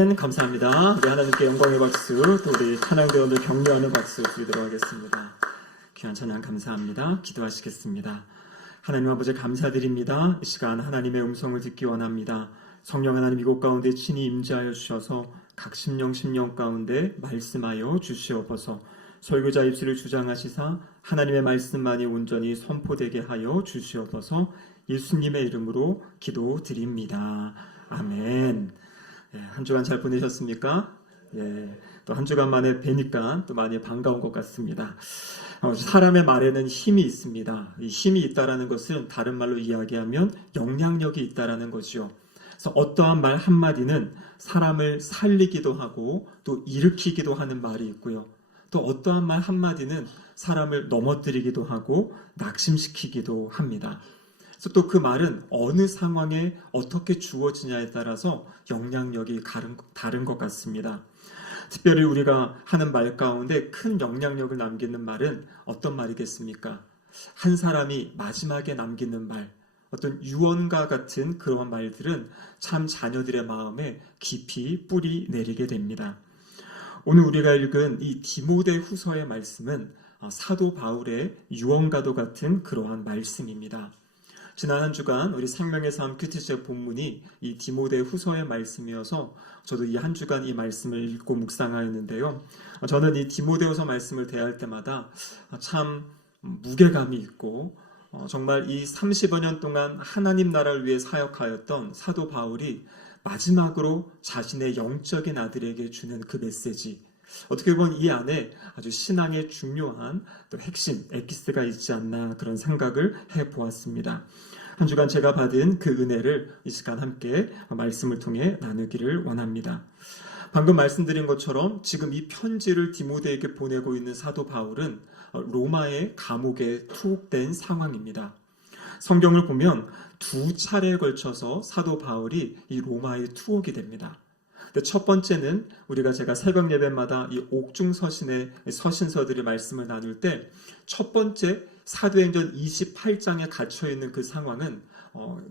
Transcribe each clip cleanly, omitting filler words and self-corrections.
감사합니다. 우리 하나님께 영광의 박수, 또 우리 찬양대원들 격려하는 박수 드리도록 하겠습니다. 귀한 찬양 감사합니다. 기도하시겠습니다. 하나님 아버지 감사드립니다. 이 시간 하나님의 음성을 듣기 원합니다. 성령 하나님 이곳 가운데 친히 임재하여 주셔서 각 심령 가운데 말씀하여 주시옵소서. 설교자 입술을 주장하시사 하나님의 말씀만이 온전히 선포되게 하여 주시옵소서. 예수님의 이름으로 기도드립니다. 아멘. 한 주간 잘 보내셨습니까? 또 한 주간 만에 뵈니까 또 많이 반가운 것 같습니다. 사람의 말에는 힘이 있습니다. 이 힘이 있다라는 것은 다른 말로 이야기하면 영향력이 있다라는 거죠. 그래서 어떠한 말 한마디는 사람을 살리기도 하고 또 일으키기도 하는 말이 있고요. 또 어떠한 말 한마디는 사람을 넘어뜨리기도 하고 낙심시키기도 합니다. 그래서 또 그 말은 어느 상황에 어떻게 주어지냐에 따라서 영향력이 다른 것 같습니다. 특별히 우리가 하는 말 가운데 큰 영향력을 남기는 말은 어떤 말이겠습니까? 한 사람이 마지막에 남기는 말, 어떤 유언과 같은 그러한 말들은 참 자녀들의 마음에 깊이 뿌리 내리게 됩니다. 오늘 우리가 읽은 이 디모데 후서의 말씀은 사도 바울의 유언과도 같은 그러한 말씀입니다. 지난 한 주간 우리 생명의 삶 큐티체 본문이 이 디모데 후서의 말씀이어서 저도 이 한 주간 이 말씀을 읽고 묵상하였는데요. 저는 이 디모데 후서 말씀을 대할 때마다 참 무게감이 있고 정말 이 30여 년 동안 하나님 나라를 위해 사역하였던 사도 바울이 마지막으로 자신의 영적인 아들에게 주는 그 메시지, 어떻게 보면 이 안에 아주 신앙의 중요한 또 핵심, 에키스가 있지 않나 그런 생각을 해보았습니다. 한 주간 제가 받은 그 은혜를 이 시간 함께 말씀을 통해 나누기를 원합니다. 방금 말씀드린 것처럼 지금 이 편지를 디모데에게 보내고 있는 사도 바울은 로마의 감옥에 투옥된 상황입니다. 성경을 보면 두 차례에 걸쳐서 사도 바울이 이 로마에 투옥이 됩니다. 근데 첫 번째는 제가 새벽 예배마다 이 옥중서신의 서신서들의 말씀을 나눌 때 첫 번째 사도행전 28장에 갇혀있는 그 상황은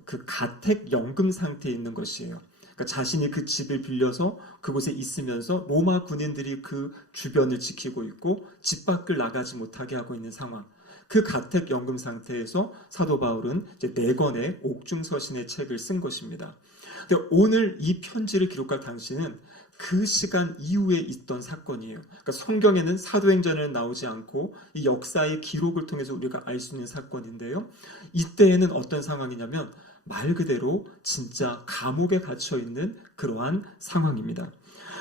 그 가택 연금 상태에 있는 것이에요. 그러니까 자신이 그 집을 빌려서 그곳에 있으면서 로마 군인들이 그 주변을 지키고 있고 집 밖을 나가지 못하게 하고 있는 상황. 그 가택 연금 상태에서 사도 바울은 이제 4권의 옥중서신의 책을 쓴 것입니다. 근데 오늘 이 편지를 기록할 당시는 그 시간 이후에 있던 사건이에요. 그러니까 성경에는 사도행전에는 나오지 않고 이 역사의 기록을 통해서 우리가 알 수 있는 사건인데요. 이때에는 어떤 상황이냐면 말 그대로 진짜 감옥에 갇혀 있는 그러한 상황입니다.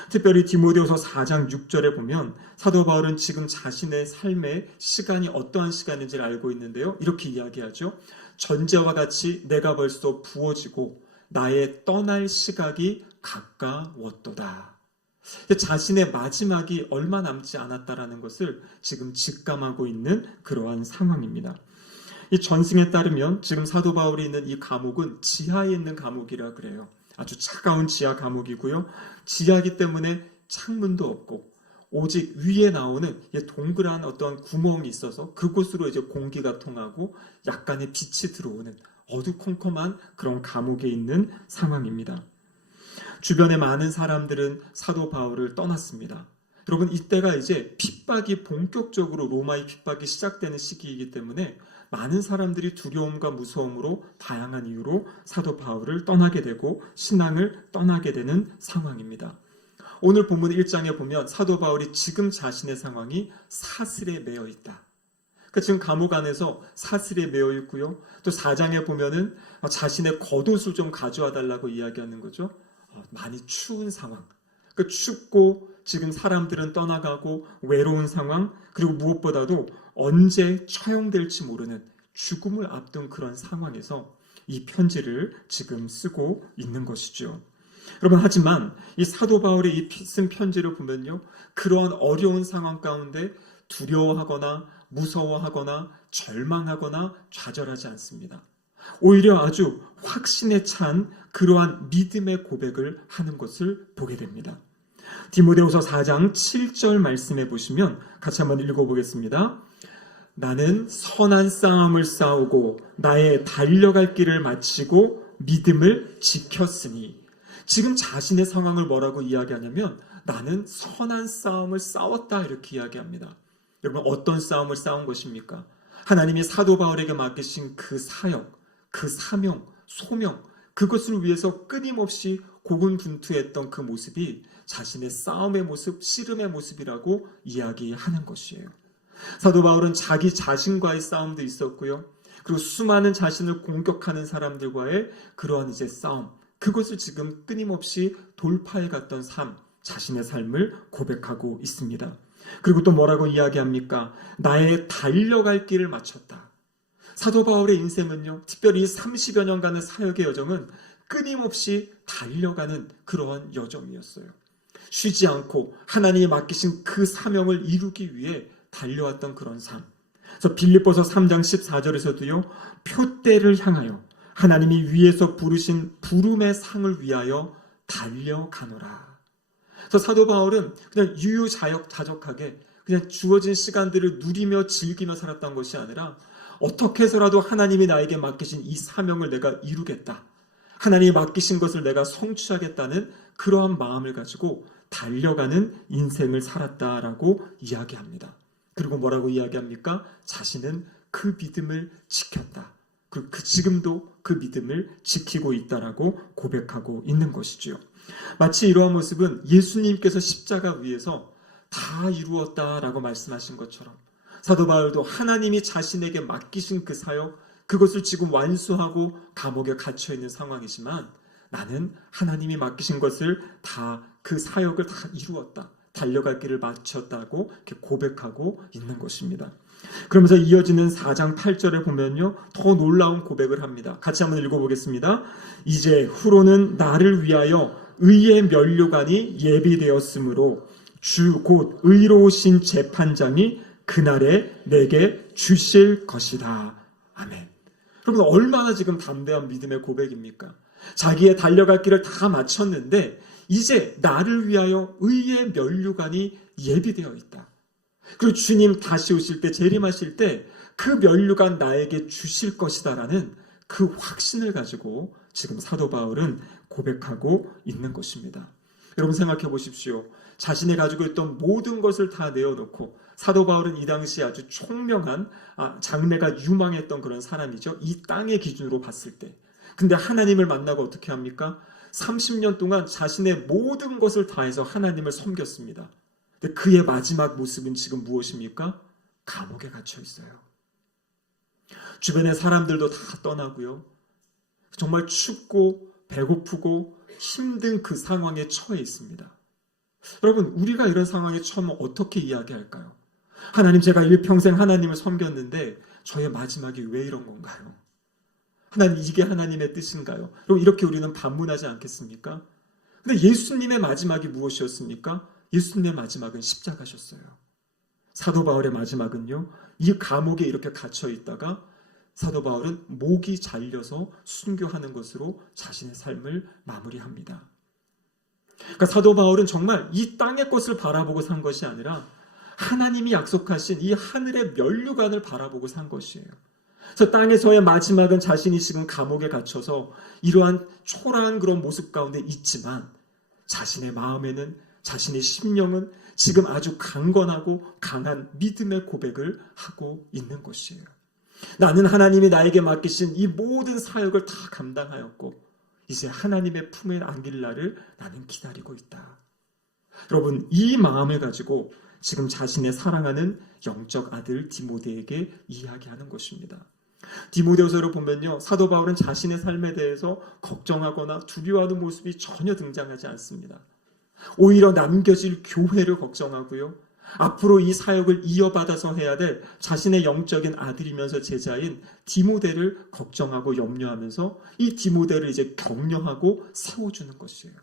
특별히 디모데후서 4장 6절에 보면 사도 바울은 지금 자신의 삶의 시간이 어떠한 시간인지를 알고 있는데요. 이렇게 이야기하죠. 전제와 같이 내가 벌써 부어지고 나의 떠날 시각이 가까웠도다. 자신의 마지막이 얼마 남지 않았다라는 것을 지금 직감하고 있는 그러한 상황입니다. 이 전승에 따르면 지금 사도 바울이 있는 이 감옥은 지하에 있는 감옥이라 그래요. 아주 차가운 지하 감옥이고요. 지하이기 때문에 창문도 없고 오직 위에 나오는 동그란 어떤 구멍이 있어서 그곳으로 이제 공기가 통하고 약간의 빛이 들어오는 어두컴컴한 그런 감옥에 있는 상황입니다. 주변의 많은 사람들은 사도 바울을 떠났습니다. 여러분, 이때가 이제 핍박이 본격적으로 로마의 핍박이 시작되는 시기이기 때문에 많은 사람들이 두려움과 무서움으로 다양한 이유로 사도 바울을 떠나게 되고 신앙을 떠나게 되는 상황입니다. 오늘 본문 1장에 보면 사도 바울이 지금 자신의 상황이 사슬에 매여 있다. 그러니까 지금 감옥 안에서 사슬에 매여 있고요. 또 4장에 보면은 자신의 겉옷을 좀 가져와 달라고 이야기하는 거죠. 많이 추운 상황. 그러니까 춥고 지금 사람들은 떠나가고 외로운 상황, 그리고 무엇보다도 언제 처형될지 모르는 죽음을 앞둔 그런 상황에서 이 편지를 지금 쓰고 있는 것이죠. 여러분, 하지만 이 사도 바울의 이 쓴 편지를 보면요, 그러한 어려운 상황 가운데 두려워하거나 무서워하거나 절망하거나 좌절하지 않습니다. 오히려 아주 확신에 찬 그러한 믿음의 고백을 하는 것을 보게 됩니다. 디모데후서 4장 7절 말씀해 보시면 같이 한번 읽어보겠습니다. 나는 선한 싸움을 싸우고 나의 달려갈 길을 마치고 믿음을 지켰으니 지금 자신의 상황을 뭐라고 이야기하냐면 나는 선한 싸움을 싸웠다 이렇게 이야기합니다. 여러분 어떤 싸움을 싸운 것입니까? 하나님이 사도 바울에게 맡기신 그 사역, 그 사명, 소명 그것을 위해서 끊임없이 고군분투했던 그 모습이 자신의 싸움의 모습, 씨름의 모습이라고 이야기하는 것이에요. 사도 바울은 자기 자신과의 싸움도 있었고요. 그리고 수많은 자신을 공격하는 사람들과의 그러한 이제 싸움, 그것을 지금 끊임없이 돌파해 갔던 삶, 자신의 삶을 고백하고 있습니다. 그리고 또 뭐라고 이야기합니까? 나의 달려갈 길을 마쳤다. 사도 바울의 인생은요, 특별히 30여 년간의 사역의 여정은 끊임없이 달려가는 그러한 여정이었어요. 쉬지 않고 하나님이 맡기신 그 사명을 이루기 위해 달려왔던 그런 삶. 그래서 빌립보서 3장 14절에서도요. 표대를 향하여 하나님이 위에서 부르신 부름의 상을 위하여 달려가노라. 그래서 사도 바울은 그냥 유유자적하게 그냥 주어진 시간들을 누리며 즐기며 살았던 것이 아니라 어떻게 해서라도 하나님이 나에게 맡기신 이 사명을 내가 이루겠다. 하나님이 맡기신 것을 내가 성취하겠다는 그러한 마음을 가지고 달려가는 인생을 살았다라고 이야기합니다. 그리고 뭐라고 이야기합니까? 자신은 그 믿음을 지켰다. 그리고 지금도 그 믿음을 지키고 있다라고 고백하고 있는 것이죠. 마치 이러한 모습은 예수님께서 십자가 위에서 다 이루었다라고 말씀하신 것처럼 사도 바울도 하나님이 자신에게 맡기신 그 사역, 그것을 지금 완수하고 감옥에 갇혀 있는 상황이지만 나는 하나님이 맡기신 것을 다 그 사역을 다 이루었다. 달려갈 길을 마쳤다고 이렇게 고백하고 있는 것입니다. 그러면서 이어지는 4장 8절에 보면요. 더 놀라운 고백을 합니다. 같이 한번 읽어보겠습니다. 이제 후로는 나를 위하여 의의 면류관이 예비되었으므로 주 곧 의로우신 재판장이 그날에 내게 주실 것이다. 아멘. 여러분 얼마나 지금 담대한 믿음의 고백입니까? 자기의 달려갈 길을 다 마쳤는데 이제 나를 위하여 의의 면류관이 예비되어 있다. 그리고 주님 다시 오실 때 재림하실 때 그 면류관 나에게 주실 것이다라는 그 확신을 가지고 지금 사도 바울은 고백하고 있는 것입니다. 여러분 생각해 보십시오. 자신이 가지고 있던 모든 것을 다 내어놓고 사도 바울은 이 당시 아주 총명한 장래가 유망했던 그런 사람이죠. 이 땅의 기준으로 봤을 때. 근데 하나님을 만나고 어떻게 합니까? 30년 동안 자신의 모든 것을 다해서 하나님을 섬겼습니다. 근데 그의 마지막 모습은 지금 무엇입니까? 감옥에 갇혀 있어요. 주변의 사람들도 다 떠나고요. 정말 춥고 배고프고 힘든 그 상황에 처해 있습니다. 여러분 우리가 이런 상황에 처하면 어떻게 이야기할까요? 하나님 제가 일평생 하나님을 섬겼는데 저의 마지막이 왜 이런 건가요? 하나님 이게 하나님의 뜻인가요? 그럼 이렇게 우리는 반문하지 않겠습니까? 근데 예수님의 마지막이 무엇이었습니까? 예수님의 마지막은 십자가셨어요. 사도 바울의 마지막은요. 이 감옥에 이렇게 갇혀 있다가 사도 바울은 목이 잘려서 순교하는 것으로 자신의 삶을 마무리합니다. 그러니까 사도 바울은 정말 이 땅의 것을 바라보고 산 것이 아니라 하나님이 약속하신 이 하늘의 면류관을 바라보고 산 것이에요. 그래서 땅에서의 마지막은 자신이 지금 감옥에 갇혀서 이러한 초라한 그런 모습 가운데 있지만 자신의 마음에는 자신의 심령은 지금 아주 강건하고 강한 믿음의 고백을 하고 있는 것이에요. 나는 하나님이 나에게 맡기신 이 모든 사역을 다 감당하였고 이제 하나님의 품에 안길 날을 나는 기다리고 있다. 여러분 이 마음을 가지고 지금 자신의 사랑하는 영적 아들 디모데에게 이야기하는 것입니다. 디모데후서를 보면요. 사도 바울은 자신의 삶에 대해서 걱정하거나 두려워하는 모습이 전혀 등장하지 않습니다. 오히려 남겨질 교회를 걱정하고요. 앞으로 이 사역을 이어받아서 해야 될 자신의 영적인 아들이면서 제자인 디모데를 걱정하고 염려하면서 이 디모데를 이제 격려하고 세워주는 것이에요.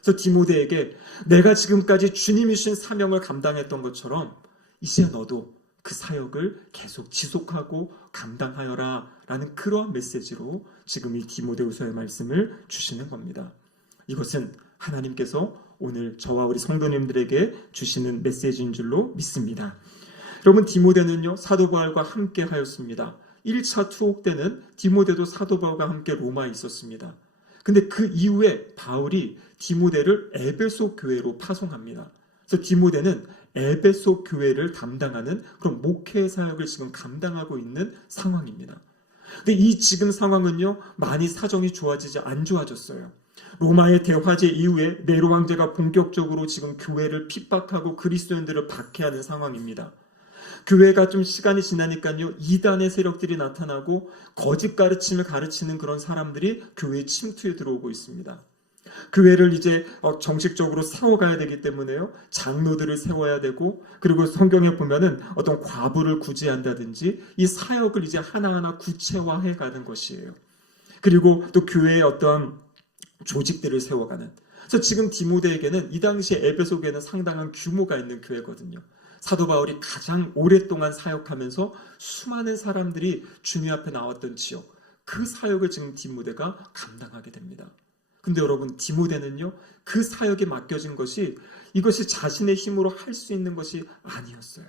그래서 디모데에게 내가 지금까지 주님이 주신 사명을 감당했던 것처럼 이제 너도 그 사역을 계속 지속하고 감당하여라 라는 그러한 메시지로 지금 이 디모데후서의 말씀을 주시는 겁니다. 이것은 하나님께서 오늘 저와 우리 성도님들에게 주시는 메시지인 줄로 믿습니다. 여러분 디모데는요 사도 바울과 함께 하였습니다. 1차 투옥 때는 디모데도 사도 바울과 함께 로마에 있었습니다. 근데 그 이후에 바울이 디모데를 에베소 교회로 파송합니다. 그래서 디모데는 에베소 교회를 담당하는 그런 목회 사역을 지금 감당하고 있는 상황입니다. 근데 이 지금 상황은요, 많이 사정이 안 좋아졌어요. 로마의 대화제 이후에 네로 황제가 본격적으로 지금 교회를 핍박하고 그리스도인들을 박해하는 상황입니다. 교회가 좀 시간이 지나니까요, 이단의 세력들이 나타나고 거짓 가르침을 가르치는 그런 사람들이 교회에 침투해 들어오고 있습니다. 교회를 이제 정식적으로 세워가야 되기 때문에요, 장로들을 세워야 되고, 그리고 성경에 보면은 어떤 과부를 구제한다든지 이 사역을 이제 하나하나 구체화해 가는 것이에요. 그리고 또 교회의 어떤 조직들을 세워가는. 그래서 지금 디모데에게는 이 당시에 에베소 교회는 상당한 규모가 있는 교회거든요. 사도 바울이 가장 오랫동안 사역하면서 수많은 사람들이 주님 앞에 나왔던 지역, 그 사역을 지금 디모데가 감당하게 됩니다. 근데 여러분, 디모데는요, 그 사역에 맡겨진 것이 이것이 자신의 힘으로 할 수 있는 것이 아니었어요.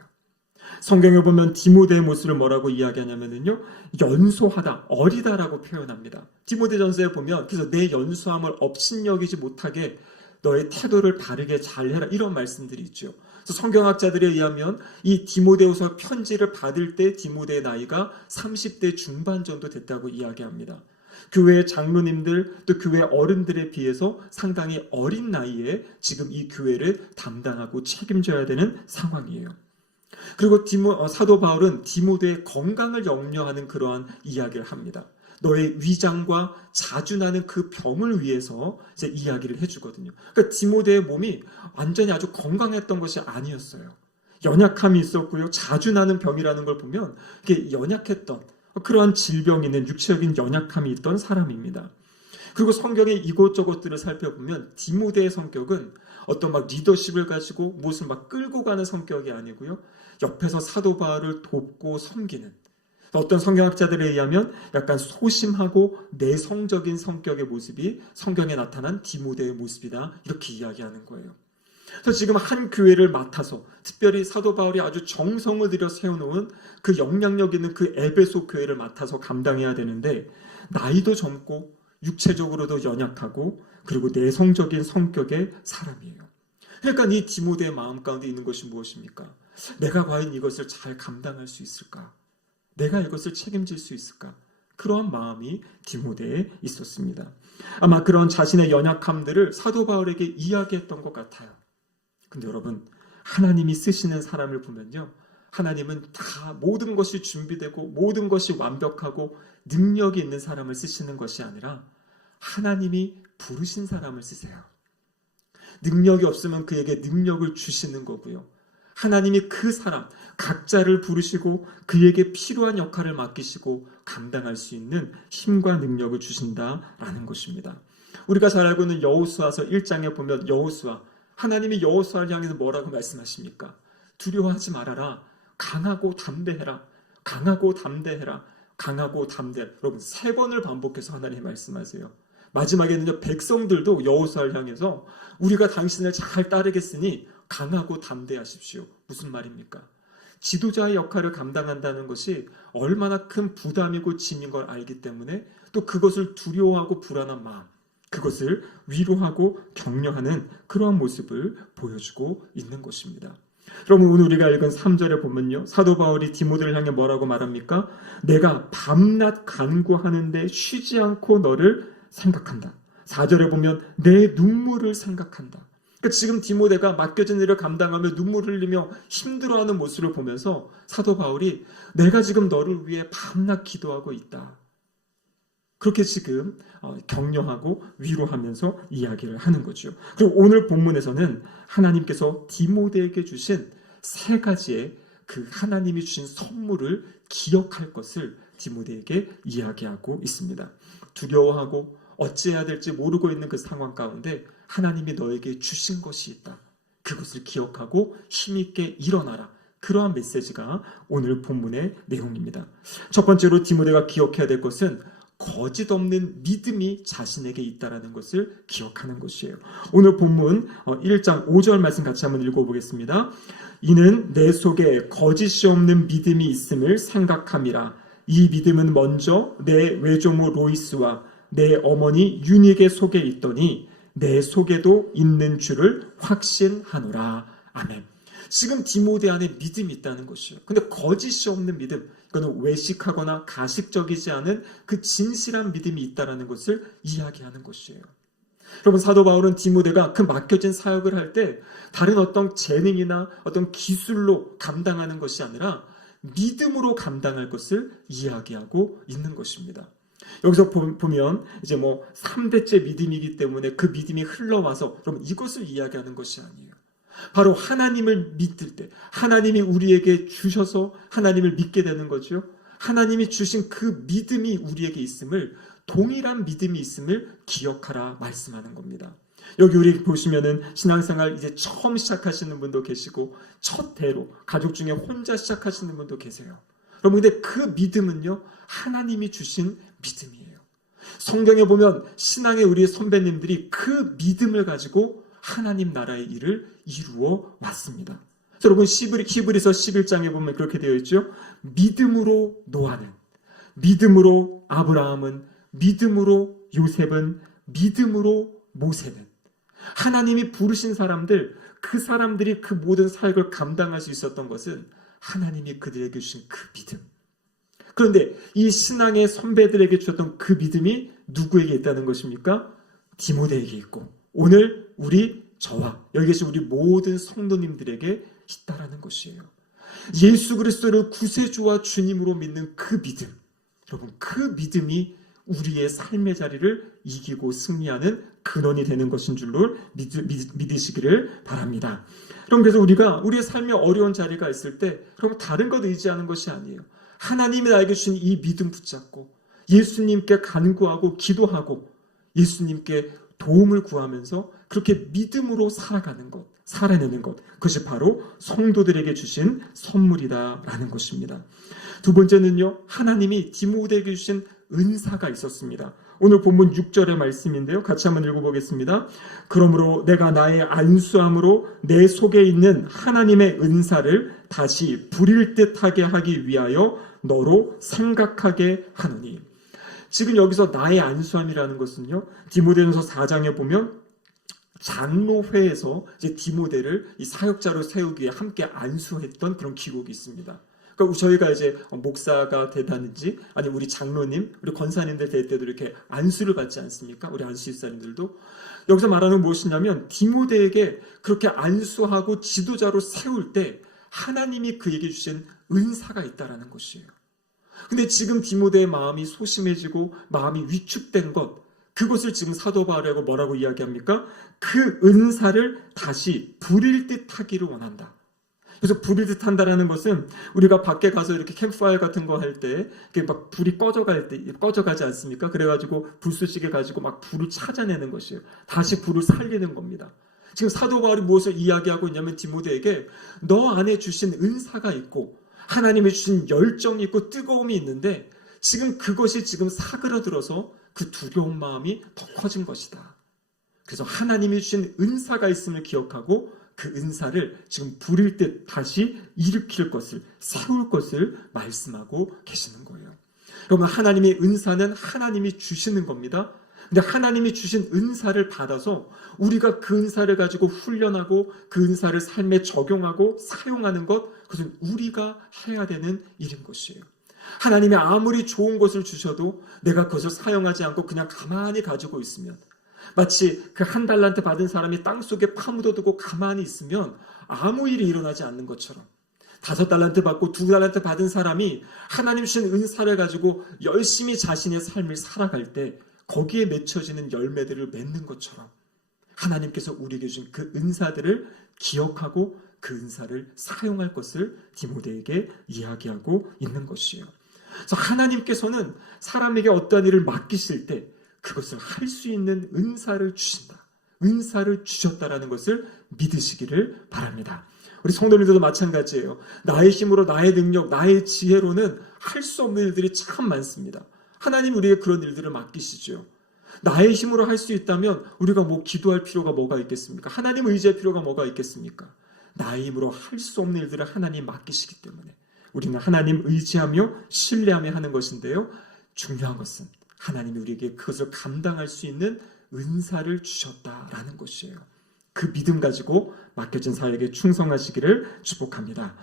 성경에 보면 디모데의 모습을 뭐라고 이야기하냐면요, 연소하다, 어리다라고 표현합니다. 디모데전서에 보면 그래서 내 연소함을 업신여기지 못하게 너의 태도를 바르게 잘해라, 이런 말씀들이 있죠. 그래서 성경학자들에 의하면 이 디모데후서 편지를 받을 때 디모데의 나이가 30대 중반 정도 됐다고 이야기합니다. 교회의 장로님들 또 교회 어른들에 비해서 상당히 어린 나이에 지금 이 교회를 담당하고 책임져야 되는 상황이에요. 그리고 사도 바울은 디모데의 건강을 염려하는 그러한 이야기를 합니다. 너의 위장과 자주 나는 그 병을 위해서 이제 이야기를 해주거든요. 그러니까 디모데의 몸이 완전히 아주 건강했던 것이 아니었어요. 연약함이 있었고요. 자주 나는 병이라는 걸 보면 이게 연약했던 그러한 질병이 있는 육체적인 연약함이 있던 사람입니다. 그리고 성경의 이것저것들을 살펴보면 디모데의 성격은 어떤 막 리더십을 가지고 무엇을 막 끌고 가는 성격이 아니고요, 옆에서 사도 바울을 돕고 섬기는, 어떤 성경학자들에 의하면 약간 소심하고 내성적인 성격의 모습이 성경에 나타난 디모데의 모습이다, 이렇게 이야기하는 거예요. 그래서 지금 한 교회를 맡아서 특별히 사도 바울이 아주 정성을 들여 세워놓은 그 영향력 있는 그 에베소 교회를 맡아서 감당해야 되는데, 나이도 젊고 육체적으로도 연약하고 그리고 내성적인 성격의 사람이에요. 그러니까 이 디모데의 마음 가운데 있는 것이 무엇입니까? 내가 과연 이것을 잘 감당할 수 있을까? 내가 이것을 책임질 수 있을까? 그러한 마음이 디모데에 있었습니다. 아마 그런 자신의 연약함들을 사도 바울에게 이야기했던 것 같아요. 근데 여러분, 하나님이 쓰시는 사람을 보면요, 하나님은 다 모든 것이 준비되고 모든 것이 완벽하고 능력이 있는 사람을 쓰시는 것이 아니라 하나님이 부르신 사람을 쓰세요. 능력이 없으면 그에게 능력을 주시는 거고요. 하나님이 그 사람 각자를 부르시고 그에게 필요한 역할을 맡기시고 감당할 수 있는 힘과 능력을 주신다라는 것입니다. 우리가 잘 알고 있는 여호수아서 1장에 보면 하나님이 여호수아를 향해서 뭐라고 말씀하십니까? 두려워하지 말아라. 강하고 담대해라. 강하고 담대해라. 강하고 담대해라. 여러분, 3번을 반복해서 하나님이 말씀하세요. 마지막에는요, 백성들도 여호수아를 향해서 우리가 당신을 잘 따르겠으니 강하고 담대하십시오. 무슨 말입니까? 지도자의 역할을 감당한다는 것이 얼마나 큰 부담이고 짐인 걸 알기 때문에 또 그것을 두려워하고 불안한 마음, 그것을 위로하고 격려하는 그러한 모습을 보여주고 있는 것입니다. 여러분, 오늘 우리가 읽은 3절에 보면요, 사도 바울이 디모데를 향해 뭐라고 말합니까? 내가 밤낮 간구하는데 쉬지 않고 너를 생각한다. 4절에 보면 내 눈물을 생각한다. 그러니까 지금 디모데가 맡겨진 일을 감당하며 눈물을 흘리며 힘들어하는 모습을 보면서 사도 바울이 내가 지금 너를 위해 밤낮 기도하고 있다. 그렇게 지금 격려하고 위로하면서 이야기를 하는 거죠. 그리고 오늘 본문에서는 하나님께서 디모데에게 주신 3가지의 그 하나님이 주신 선물을 기억할 것을 디모데에게 이야기하고 있습니다. 두려워하고 어찌해야 될지 모르고 있는 그 상황 가운데 하나님이 너에게 주신 것이 있다. 그것을 기억하고 힘있게 일어나라. 그러한 메시지가 오늘 본문의 내용입니다. 첫 번째로 디모데가 기억해야 될 것은 거짓 없는 믿음이 자신에게 있다는 것을 기억하는 것이에요. 오늘 본문 1장 5절 말씀 같이 한번 읽어보겠습니다. 이는 내 속에 거짓이 없는 믿음이 있음을 생각함이라. 이 믿음은 먼저 내 외조모 로이스와 내 어머니 유닉의 속에 있더니 내 속에도 있는 줄을 확신하노라. 아멘. 지금 디모데 안에 믿음이 있다는 것이요. 근데 거짓이 없는 믿음, 이거는 외식하거나 가식적이지 않은 그 진실한 믿음이 있다는 것을 이야기하는 것이에요. 여러분, 사도 바울은 디모데가 그 맡겨진 사역을 할 때 다른 어떤 재능이나 어떤 기술로 감당하는 것이 아니라 믿음으로 감당할 것을 이야기하고 있는 것입니다. 여기서 보면 이제 3대째 믿음이기 때문에 그 믿음이 흘러와서 여러분 이것을 이야기하는 것이 아니에요. 바로 하나님을 믿을 때 하나님이 우리에게 주셔서 하나님을 믿게 되는 거죠. 하나님이 주신 그 믿음이 우리에게 있음을, 동일한 믿음이 있음을 기억하라 말씀하는 겁니다. 여기 우리 보시면은 신앙생활 이제 처음 시작하시는 분도 계시고 첫 해로 가족 중에 혼자 시작하시는 분도 계세요. 여러분, 근데 그 믿음은요, 하나님이 주신 믿음이에요. 성경에 보면 신앙의 우리 선배님들이 그 믿음을 가지고 하나님 나라의 일을 이루어 왔습니다. 여러분, 히브리서 11장에 보면 그렇게 되어 있죠. 믿음으로 노아는, 믿음으로 아브라함은, 믿음으로 요셉은, 믿음으로 모세는, 하나님이 부르신 사람들, 그 사람들이 그 모든 사역을 감당할 수 있었던 것은 하나님이 그들에게 주신 그 믿음. 그런데 이 신앙의 선배들에게 주셨던 그 믿음이 누구에게 있다는 것입니까? 디모데에게 있고, 오늘 저와 여기 계신 우리 모든 성도님들에게 있다라는 것이에요. 예수 그리스도를 구세주와 주님으로 믿는 그 믿음, 여러분, 그 믿음이 우리의 삶의 자리를 이기고 승리하는 근원이 되는 것인 줄로 믿으시기를 바랍니다. 그럼 그래서 우리가 우리의 삶에 어려운 자리가 있을 때 그럼 다른 것 의지하는 것이 아니에요. 하나님이 나에게 주신 이 믿음 붙잡고 예수님께 간구하고 기도하고 예수님께 도움을 구하면서 그렇게 믿음으로 살아가는 것, 살아내는 것, 그것이 바로 성도들에게 주신 선물이다라는 것입니다. 두 번째는요, 하나님이 디모데에게 주신 은사가 있었습니다. 오늘 본문 6절의 말씀인데요, 같이 한번 읽어보겠습니다. 그러므로 내가 나의 안수함으로 내 속에 있는 하나님의 은사를 다시 부릴 듯하게 하기 위하여 너로 생각하게 하노니. 지금 여기서 나의 안수함이라는 것은요, 디모데전서 4장에 보면 장로회에서 이제 디모데를 이 사역자로 세우기 위해 함께 안수했던 그런 기록이 있습니다. 그러니까 저희가 이제 목사가 되다든지 아니 우리 장로님, 우리 권사님들 될 때도 이렇게 안수를 받지 않습니까? 우리 안수 집사님들도. 여기서 말하는 무엇이냐면 디모데에게 그렇게 안수하고 지도자로 세울 때 하나님이 그에게 주신 은사가 있다라는 것이에요. 근데 지금 디모데의 마음이 소심해지고 마음이 위축된 것, 그것을 지금 사도 바울이 뭐라고 이야기합니까? 그 은사를 다시 부릴 듯 하기를 원한다. 그래서 부릴 듯 한다라는 것은 우리가 밖에 가서 이렇게 캠프파이어 같은 거 할 때 막 불이 꺼져가지 않습니까? 그래가지고 불쏘시개 가지고 막 불을 찾아내는 것이에요. 다시 불을 살리는 겁니다. 지금 사도 바울이 무엇을 이야기하고 있냐면 디모데에게 너 안에 주신 은사가 있고 하나님이 주신 열정이 있고 뜨거움이 있는데 지금 그것이 지금 사그라들어서 그 두려운 마음이 더 커진 것이다. 그래서 하나님이 주신 은사가 있음을 기억하고 그 은사를 지금 부릴 듯 다시 일으킬 것을, 세울 것을 말씀하고 계시는 거예요. 여러분, 하나님의 은사는 하나님이 주시는 겁니다. 근데 하나님이 주신 은사를 받아서 우리가 그 은사를 가지고 훈련하고 그 은사를 삶에 적용하고 사용하는 것, 그것은 우리가 해야 되는 일인 것이에요. 하나님이 아무리 좋은 것을 주셔도 내가 그것을 사용하지 않고 그냥 가만히 가지고 있으면, 마치 그 1달란트 받은 사람이 땅속에 파묻어두고 가만히 있으면 아무 일이 일어나지 않는 것처럼 5달란트 받고 2달란트 받은 사람이 하나님 주신 은사를 가지고 열심히 자신의 삶을 살아갈 때 거기에 맺혀지는 열매들을 맺는 것처럼 하나님께서 우리에게 주신 그 은사들을 기억하고 그 은사를 사용할 것을 디모데에게 이야기하고 있는 것이에요. 그래서 하나님께서는 사람에게 어떠한 일을 맡기실 때 그것을 할 수 있는 은사를 주신다. 은사를 주셨다라는 것을 믿으시기를 바랍니다. 우리 성도님들도 마찬가지예요. 나의 힘으로, 나의 능력, 나의 지혜로는 할 수 없는 일들이 참 많습니다. 하나님 우리에게 그런 일들을 맡기시죠. 나의 힘으로 할 수 있다면 우리가 기도할 필요가 뭐가 있겠습니까? 하나님 의지할 필요가 뭐가 있겠습니까? 나의 힘으로 할 수 없는 일들을 하나님 맡기시기 때문에 우리는 하나님 의지하며 신뢰하며 하는 것인데요. 중요한 것은 하나님이 우리에게 그것을 감당할 수 있는 은사를 주셨다라는 것이에요. 그 믿음 가지고 맡겨진 사역에 충성하시기를 축복합니다.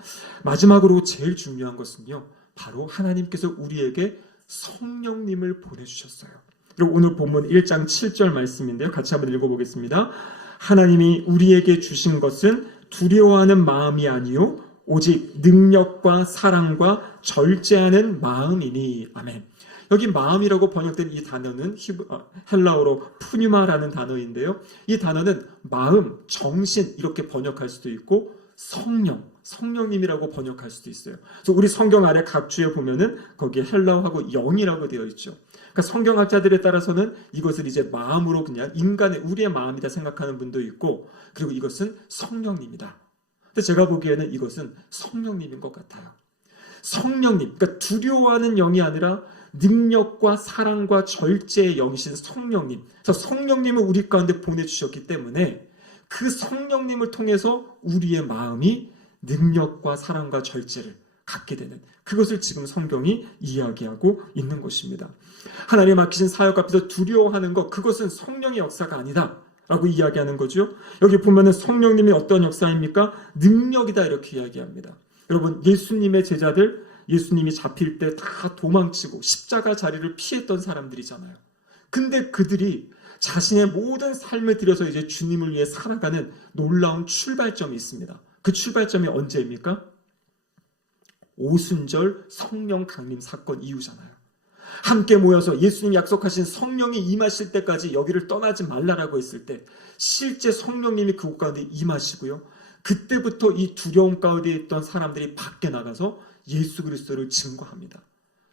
마지막으로 제일 중요한 것은요, 바로 하나님께서 우리에게 성령님을 보내주셨어요. 그리고 오늘 본문 1장 7절 말씀인데요, 같이 한번 읽어보겠습니다. 하나님이 우리에게 주신 것은 두려워하는 마음이 아니요 오직 능력과 사랑과 절제하는 마음이니. 아멘. 여기 마음이라고 번역된 이 단어는 헬라어로 푸뉴마라는 단어인데요. 이 단어는 마음, 정신 이렇게 번역할 수도 있고 성령님이라고 번역할 수도 있어요. 그래서 우리 성경 아래 각 주에 보면은 거기에 헬라어하고 영이라고 되어 있죠. 그러니까 성경학자들에 따라서는 이것을 이제 마음으로 그냥 인간의 우리의 마음이다 생각하는 분도 있고, 그리고 이것은 성령님이다. 근데 제가 보기에는 이것은 성령님인 것 같아요. 성령님, 그러니까 두려워하는 영이 아니라 능력과 사랑과 절제의 영이신 성령님. 그래서 성령님을 우리 가운데 보내주셨기 때문에 그 성령님을 통해서 우리의 마음이 능력과 사랑과 절제를 갖게 되는, 그것을 지금 성경이 이야기하고 있는 것입니다. 하나님 맡기신 사역 앞에서 두려워하는 것, 그것은 성령의 역사가 아니다 라고 이야기하는 거죠. 여기 보면은 성령님이 어떤 역사입니까? 능력이다 이렇게 이야기합니다. 여러분, 예수님의 제자들, 예수님이 잡힐 때 다 도망치고 십자가 자리를 피했던 사람들이잖아요. 근데 그들이 자신의 모든 삶을 들여서 이제 주님을 위해 살아가는 놀라운 출발점이 있습니다. 그 출발점이 언제입니까? 오순절 성령 강림 사건 이후잖아요. 함께 모여서 예수님 약속하신 성령이 임하실 때까지 여기를 떠나지 말라라고 했을 때 실제 성령님이 그곳 가운데 임하시고요. 그때부터 이 두려움 가운데 있던 사람들이 밖에 나가서 예수 그리스도를 증거합니다.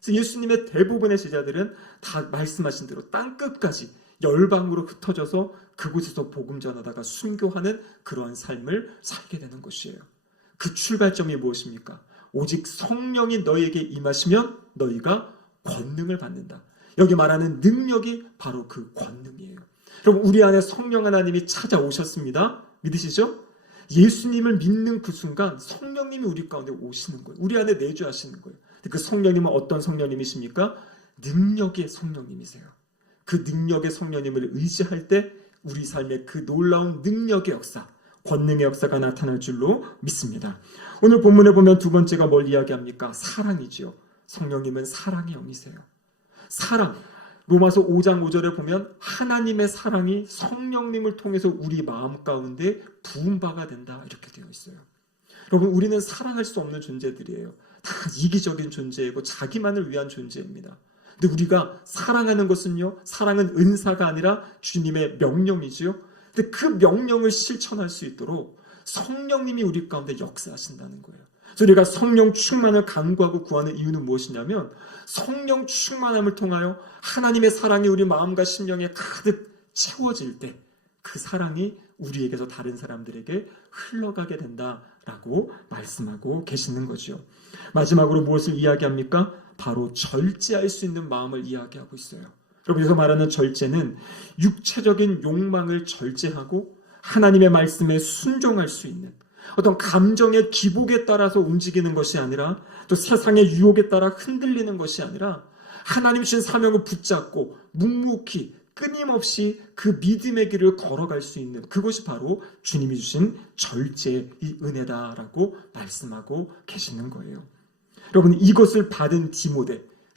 그래서 예수님의 대부분의 제자들은 다 말씀하신 대로 땅끝까지 열방으로 흩어져서 그곳에서 복음 전하다가 순교하는 그러한 삶을 살게 되는 것이에요. 그 출발점이 무엇입니까? 오직 성령이 너희에게 임하시면 너희가 권능을 받는다. 여기 말하는 능력이 바로 그 권능이에요. 여러분, 우리 안에 성령 하나님이 찾아오셨습니다. 믿으시죠? 예수님을 믿는 그 순간 성령님이 우리 가운데 오시는 거예요. 우리 안에 내주하시는 거예요. 그 성령님은 어떤 성령님이십니까? 능력의 성령님이세요. 그 능력의 성령님을 의지할 때 우리 삶에 그 놀라운 능력의 역사, 권능의 역사가 나타날 줄로 믿습니다. 오늘 본문에 보면 두 번째가 뭘 이야기합니까? 사랑이지요. 성령님은 사랑의 영이세요. 사랑. 로마서 5장 5절에 보면 하나님의 사랑이 성령님을 통해서 우리 마음 가운데 부은 바가 된다 이렇게 되어 있어요. 여러분, 우리는 사랑할 수 없는 존재들이에요. 다 이기적인 존재이고 자기만을 위한 존재입니다. 근데 우리가 사랑하는 것은요, 사랑은 은사가 아니라 주님의 명령이지요. 근데 그 명령을 실천할 수 있도록 성령님이 우리 가운데 역사하신다는 거예요. 그래서 우리가 성령 충만을 간구하고 구하는 이유는 무엇이냐면 성령 충만함을 통하여 하나님의 사랑이 우리 마음과 심령에 가득 채워질 때 그 사랑이 우리에게서 다른 사람들에게 흘러가게 된다라고 말씀하고 계시는 거죠. 마지막으로 무엇을 이야기합니까? 바로 절제할 수 있는 마음을 이야기하고 있어요. 여러분, 여기서 말하는 절제는 육체적인 욕망을 절제하고 하나님의 말씀에 순종할 수 있는, 어떤 감정의 기복에 따라서 움직이는 것이 아니라, 또 세상의 유혹에 따라 흔들리는 것이 아니라 하나님 주신 사명을 붙잡고 묵묵히 끊임없이 그 믿음의 길을 걸어갈 수 있는, 그것이 바로 주님이 주신 절제의 은혜다라고 말씀하고 계시는 거예요. 여러분, 이것을 받은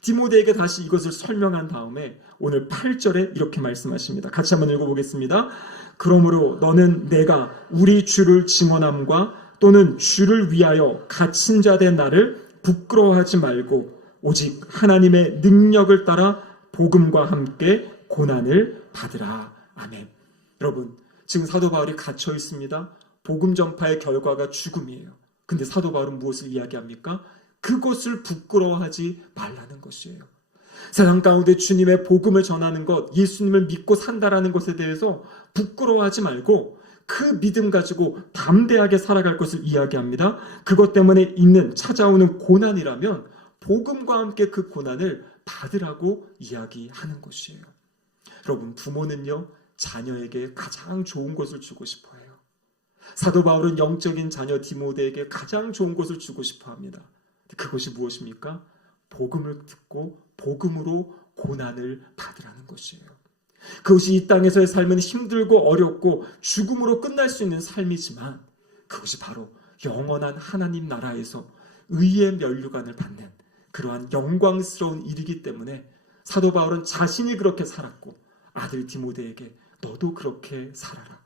디모데에게 다시 이것을 설명한 다음에 오늘 8절에 이렇게 말씀하십니다. 같이 한번 읽어보겠습니다. 그러므로 너는 내가 우리 주를 증언함과 또는 주를 위하여 갇힌 자 된 나를 부끄러워하지 말고 오직 하나님의 능력을 따라 복음과 함께 고난을 받으라. 아멘. 여러분, 지금 사도 바울이 갇혀 있습니다. 복음 전파의 결과가 죽음이에요. 근데 사도 바울은 무엇을 이야기합니까? 그것을 부끄러워하지 말라는 것이에요. 세상 가운데 주님의 복음을 전하는 것, 예수님을 믿고 산다라는 것에 대해서 부끄러워하지 말고 그 믿음 가지고 담대하게 살아갈 것을 이야기합니다. 그것 때문에 찾아오는 고난이라면 복음과 함께 그 고난을 받으라고 이야기하는 것이에요. 여러분, 부모는요, 자녀에게 가장 좋은 것을 주고 싶어 해요. 사도 바울은 영적인 자녀 디모데에게 가장 좋은 것을 주고 싶어 합니다. 그것이 무엇입니까? 복음을 듣고 복음으로 고난을 받으라는 것이에요. 그것이 이 땅에서의 삶은 힘들고 어렵고 죽음으로 끝날 수 있는 삶이지만 그것이 바로 영원한 하나님 나라에서 의의 면류관을 받는 그러한 영광스러운 일이기 때문에 사도 바울은 자신이 그렇게 살았고 아들 디모데에게 너도 그렇게 살아라.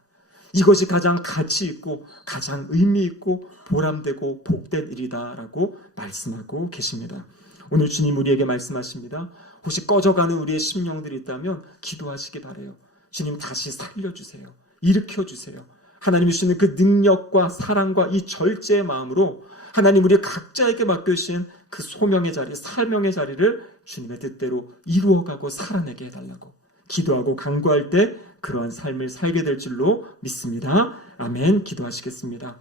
이것이 가장 가치 있고 가장 의미 있고 보람되고 복된 일이다라고 말씀하고 계십니다. 오늘 주님 우리에게 말씀하십니다. 혹시 꺼져가는 우리의 심령들이 있다면 기도하시기 바라요. 주님 다시 살려주세요. 일으켜주세요. 하나님이 주시는 그 능력과 사랑과 이 절제의 마음으로 하나님 우리 각자에게 맡겨주신 그 소명의 자리, 사명의 자리를 주님의 뜻대로 이루어가고 살아내게 해달라고 기도하고 간구할 때 그러한 삶을 살게 될 줄로 믿습니다. 아멘. 기도하시겠습니다.